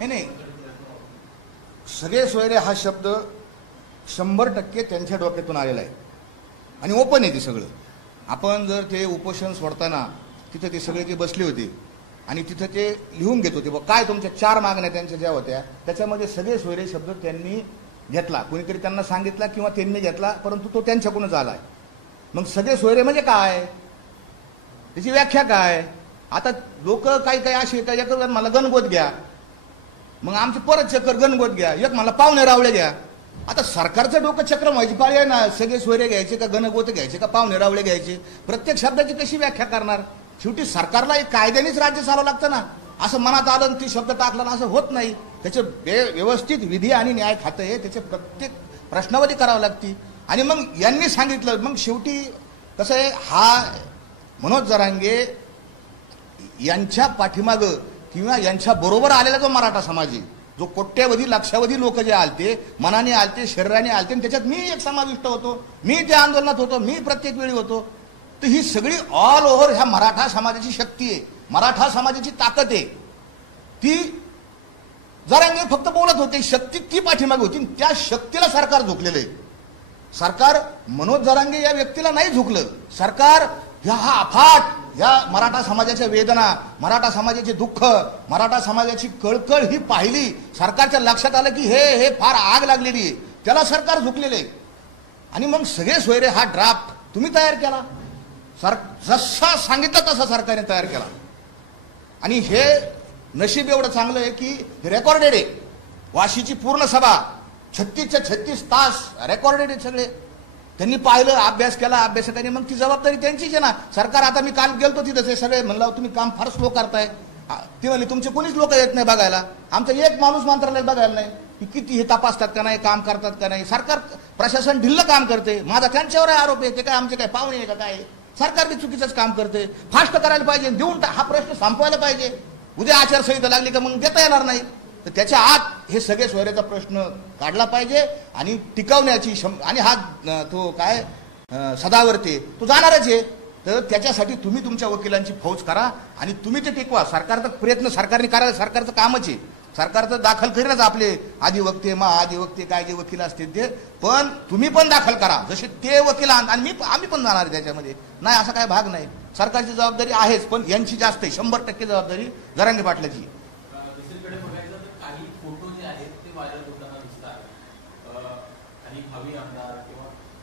नाही, सगळे सोयरे हा शब्द 100% त्यांच्या डोक्यातून आलेला आहे आणि ओपन आहे ते सगळं. आपण जर ते उपोषण सोडताना तिथं ते सगळे ते बसले होते आणि तिथं ते लिहून घेत होते, काय तुमच्या 4 मागण्या त्यांच्या ज्या होत्या त्याच्यामध्ये सगळे सोयरे शब्द त्यांनी घेतला. कोणीतरी त्यांना सांगितला किंवा त्यांनी घेतला, परंतु तो त्यांच्याकडूनच आलाय. मग सगळे सोयरे म्हणजे काय, त्याची व्याख्या काय? आता लोक काही काही असे काय, एक मला गणगोत घ्या, मग आमचे परत चक्कर गणगोत घ्या, एक मला पाहुणे रावळे घ्या. आता सरकारचं डोकं चक्र व्हायची पाळी आहे ना, सगळे सोयरे घ्यायचे का गणगोत घ्यायचे का पाहुणे रावळे घ्यायचे, प्रत्येक शब्दाची कशी व्याख्या करणार? शेवटी सरकारला एक कायद्यानेच राज्य चालवं लागतं ना. असं मनात आलं ती शब्द टाकला ना असं होत नाही. त्याचे व्यवस्थित विधी आणि न्याय खातं आहे, त्याचे प्रत्येक प्रश्नावली करावं लागते. आणि मग यांनी सांगितलं, मग शेवटी कसं आहे, हा मनोज जरांगे यांच्या पाठीमागं किंवा यांच्या बरोबर आलेला जो मराठा समाज आहे, जो कोट्यवधी लक्षावधी लोक जे आलते, मनाने आलते, शरीराने आलते, त्याच्यात मी एक समाविष्ट होतो, मी त्या आंदोलनात होतो, मी प्रत्येक वेळी होतो. तर ही सगळी ऑल ओव्हर ह्या मराठा समाजाची शक्ती आहे, मराठा समाजाची ताकद आहे. ती जरांगे फक्त बोलत होते, शक्ती ती पाठीमागे होती, त्या शक्तीला सरकार झुकलेलं आहे. सरकार मनोज जरांगे या व्यक्तीला नाही झुकलं. सरकार हा अफाट या मराठा समाजाच्या वेदना, मराठा समाजाचे दुःख, मराठा समाजाची कळकळ ही पाहिली. सरकारच्या लक्षात आलं की हे फार आग लागलेली आहे, त्याला सरकार झुकलेले. आणि मग सगळे सोयरे हा ड्राफ्ट तुम्ही तयार केला, जसा सांगितलं तसा सरकारने तयार केला. आणि हे नशीब एवढं चांगलं आहे की रेकॉर्डेड आहे. वाशीची पूर्ण सभा 36च्या 36 तास रेकॉर्डेड आहे सगळे. त्यांनी पाहिलं, अभ्यास केला, अभ्यासकांनी, मग ती जबाबदारी त्यांचीच आहे ना. सरकार, आता मी काल गेलतो तिथं, ते सगळे म्हणलं तुम्ही काम फार स्लो करताय. ती म्हणली तुमचे कोणीच लोक येत नाही बघायला, आमचा एक माणूस मंत्रालयात बघायला नाही की किती हे तपासतात का नाही, काम करतात का नाही. सरकार प्रशासन ढिल्लं काम करते. माझा त्यांच्यावर आरोप आहे, ते काय आमचे काय पाहुणे आहे का काय? सरकार बी चुकीचंच काम करते. फास्ट करायला पाहिजे, देऊन हा प्रश्न संपवायला पाहिजे. उद्या आचारसंहिता लागली का म्हणून देता येणार नाही. तर त्याच्या आत हे सगळे सोयऱ्याचा प्रश्न काढला पाहिजे आणि टिकवण्याची आणि हा तो काय सदावर्ते तो जाणारच आहे. तर त्याच्यासाठी तुम्ही तुमच्या वकिलांची फौज करा आणि तुम्ही ते टिकवा. सरकारचा प्रयत्न सरकारने करायला सरकारचं कामच आहे. सरकारचं दाखल करीनच आपले अधिवक्ते, महाधिवक्ते, काय जे वकील असतील ते, पण तुम्ही पण दाखल करा जसे ते वकील. आणि आम्ही पण जाणार त्याच्यामध्ये, नाही असा काय भाग नाही. सरकारची जबाबदारी आहेच, पण यांची जास्त आहे. 100% जबाबदारी जरांगे पाटलाची.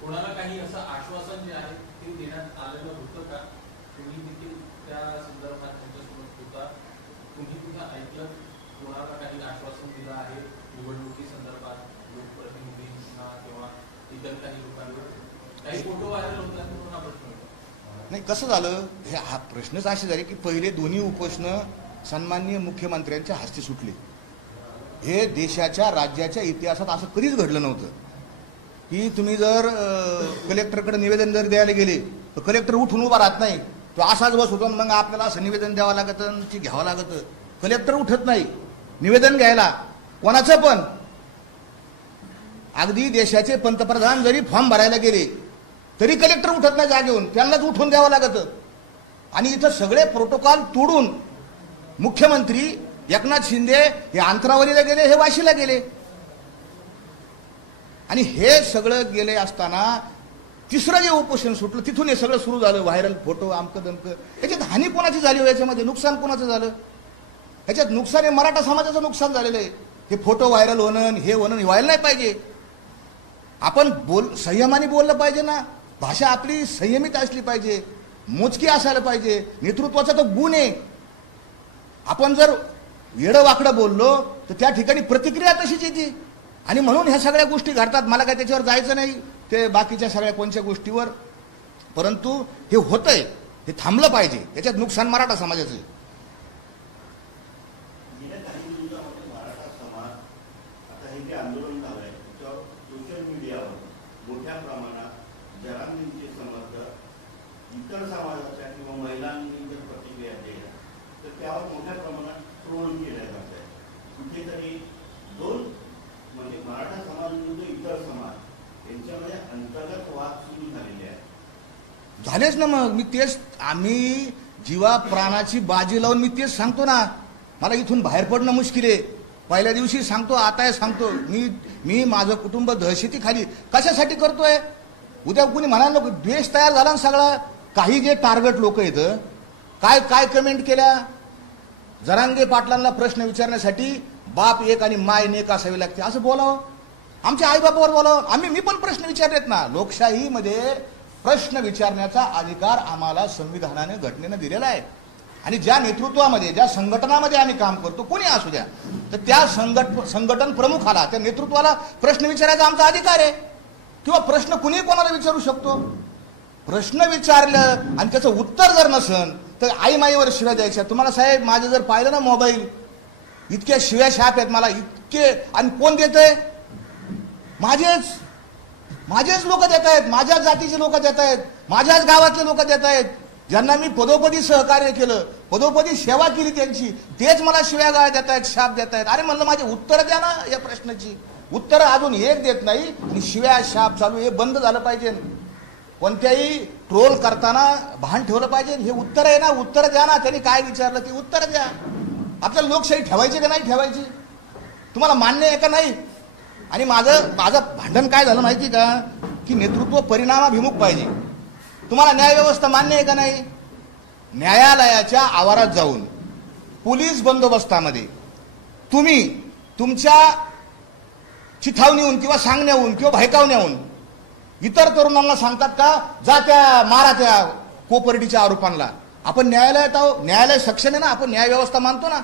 कोणाला काही असं आश्वासन जे आहे ते देण्यात आलेलं होतं का? तुम्ही देखील त्या संदर्भात त्यांच्यासोबत होता, तुम्ही कुठं ऐकलं कोणाला काही आश्वासन दिलं आहे निवडणुकी संदर्भात, लोकप्रतिनिधींना किंवा इतर काही लोकांवर? काही फोटो व्हायरल होतात म्हणून हा प्रश्न होता. नाही, कसं झालं, हा प्रश्नच असे झाले की पहिले दोन्ही उपोषण सन्माननीय मुख्यमंत्र्यांच्या हस्ते सुटले. हे देशाच्या राज्याच्या इतिहासात असं कधीच घडलं नव्हतं की तुम्ही जर कलेक्टरकडे निवेदन जर द्यायला गेले तर कलेक्टर उठून उभा राहत नाही, तो असाच बस होतो. मग आपल्याला असं निवेदन द्यावं लागतं, ते घ्यावं लागतं. कलेक्टर उठत नाही निवेदन घ्यायला, कोणाचं पण. अगदी देशाचे पंतप्रधान जरी फॉर्म भरायला गेले तरी कलेक्टर उठत नाही जागेहून, त्यांनाच उठून द्यावं लागतं. आणि इथं सगळे प्रोटोकॉल तोडून मुख्यमंत्री एकनाथ शिंदे हे अंतरावलीला गेले, हे वाशीला गेले. आणि हे सगळं गेले असताना तिसरं जे उपोषण सुटलं तिथून हे सगळं सुरू झालं. व्हायरल फोटो, आमकं दमकं. ह्याच्यात हानी कोणाची झाली हो? याच्यामध्ये नुकसान कोणाचं झालं? ह्याच्यात नुकसान हे मराठा समाजाचं नुकसान झालेलं आहे. हे फोटो व्हायरल होणं, हे होणं व्हायला नाही पाहिजे. आपण संयमाने बोललं पाहिजे ना. भाषा आपली संयमित असली पाहिजे, मोजकी असायला पाहिजे. नेतृत्वाचा तो गुण आहे. आपण जर येडं वाकडं बोललो तर त्या ठिकाणी प्रतिक्रिया तशीच येते. आणि म्हणून ह्या सगळ्या गोष्टी घडतात. मला काय त्याच्यावर जायचं नाही, ते बाकीच्या सगळ्या कोणत्या गोष्टीवर, परंतु हे होतंय, हे थांबलं पाहिजे. याच्यात नुकसान मराठा समाजाचं आहे. मराठा समाज आता हे जे आंदोलन झालंय त्याच्यावर सोशल मीडियावर मोठ्या प्रमाणात जरांगेंचे समर्थक, इतर समाजाच्या किंवा महिलांनी जर प्रतिक्रिया दिल्या तर त्यावर मोठ्या प्रमाणात ट्रोल केल्या जात आहे. कुठेतरी दोन म्हणजे मराठा समाज विरुद्ध इतर समाज यांच्यामध्ये अंतर्गत वाद सुरू झालेले आहेत. झालेच ना. मग मी तेच, आम्ही जीवा प्राणाची बाजी लावून मी तेच सांगतो ना. मला इथून बाहेर पडणं मुश्किल आहे. पहिल्या दिवशी सांगतो, आता सांगतो, मी माझं कुटुंब दहशतीखाली कशासाठी करतोय? उद्या कुणी म्हणाल नको, द्वेष तयार झाला ना सगळा. काही जे टार्गेट लोक आहेत, काय काय कमेंट केल्या, जरांगे पाटलांना प्रश्न विचारण्यासाठी बाप एक आणि माय नेक असावी लागते असं बोलावं. आमच्या आईबापावर बोलावं. मी पण प्रश्न विचारलेत ना. लोकशाहीमध्ये प्रश्न विचारण्याचा अधिकार आम्हाला संविधानाने, घटनेनं दिलेला आहे. आणि ज्या नेतृत्वामध्ये, ज्या संघटनामध्ये आम्ही काम करतो, कोणी असू द्या, तर त्या संघटन प्रमुखाला, त्या नेतृत्वाला प्रश्न विचारायचा आमचा अधिकार आहे. किंवा प्रश्न कुणी कोणाला विचारू शकतो. प्रश्न विचारलं आणि त्याचं उत्तर जर नसन तर आईमाईवर शिव्या द्यायच्या. तुम्हाला साहेब माझं जर पाहिलं ना मोबाईल, इतक्या शिव्या शाप आहेत मला, इतके. आणि कोण देतंय? माझेच लोक देत आहेत, माझ्याच जातीचे लोक देत आहेत, माझ्याच गावातले लोक देत आहेत, ज्यांना मी पदोपदी सहकार्य केलं, पदोपदी सेवा केली त्यांची, तेच मला शिव्या गाळ देत आहेत, शाप देत आहेत. अरे म्हणलं माझे उत्तर द्या ना या प्रश्नाची. उत्तर अजून एक देत नाही आणि शिव्या शाप चालू. हे बंद झालं पाहिजे. कोणत्याही ट्रोल करताना भान ठेवलं पाहिजे. हे उत्तर आहे ना, उत्तर द्या ना. त्यांनी काय विचारलं ते उत्तर द्या. आपल्याला लोकशाही ठेवायची का नाही ठेवायची, तुम्हाला मान्य आहे का नाही? आणि माझं भांडण काय झालं माहिती का, की नेतृत्व परिणामाभिमुख पाहिजे. तुम्हाला न्यायव्यवस्था मान्य आहे का नाही? न्यायालयाच्या आवारात जाऊन पोलीस बंदोबस्तामध्ये तुम्ही तुमच्या चिथावणीहून किंवा सांगण्याहून किंवा भयकावण्याहून इतर तरुणांना सांगतात का, जा त्या मारा त्या कोपर्डीच्या आरोपांना. आपण न्यायालयात आहो, न्यायालय सक्षम आहे ना, आपण न्यायव्यवस्था मानतो ना.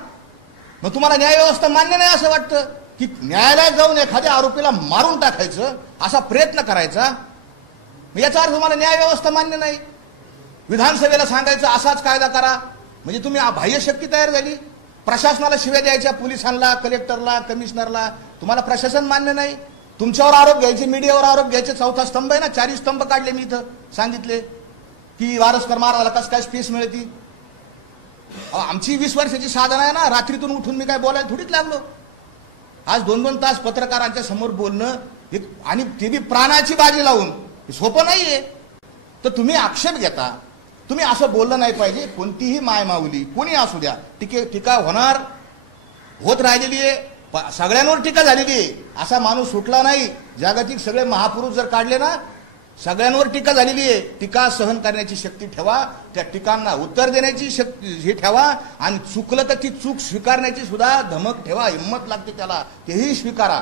मग तुम्हाला न्यायव्यवस्था मान्य नाही असं वाटतं की न्यायालयात जाऊन एखाद्या आरोपीला मारून टाकायचं असा प्रयत्न करायचा, याचा अर्थ तुम्हाला न्यायव्यवस्था मान्य नाही. विधानसभेला सांगायचं असाच कायदा करा, म्हणजे तुम्ही बाह्य शक्ती तयार झाली. प्रशासनाला शिव्या द्यायच्या, पोलिसांना, कलेक्टरला, कमिशनरला. तुम्हाला प्रशासन मान्य नाही. तुमच्यावर आरोप घ्यायचे, मीडियावर आरोप घ्यायचे. चौथा स्तंभ आहे ना, 4 स्तंभ काढले मी इथं, सांगितले की वारसकर महाराजाला कसं काय स्पेस मिळती. आमची 20 वर्षाची साधना आहे ना. रात्रीतून उठून मी काय बोलायला थोडीच लागलो. आज 2-2 तास पत्रकारांच्या समोर बोलणं, आणि ते बी प्राणाची बाजी लावून, सोपं नाहीये. तर तुम्ही आक्षेप घेता, तुम्ही असं बोललं नाही पाहिजे. कोणतीही माय माऊली कोणी असू द्या, टीका होत राहिलेली आहे. सगळ्यांवर टीका झालेली आहे. असा माणूस सुटला नाही. जागतिक सगळे महापुरुष जर काढले ना, सगळ्यांवर टीका झालेली आहे. टीका सहन करण्याची शक्ती ठेवा, त्या टीकांना उत्तर देण्याची शक्ती हे ठेवा, आणि चुकलं तर ती चूक स्वीकारण्याची सुद्धा धमक ठेवा. हिंमत लागते त्याला, तेही स्वीकारा.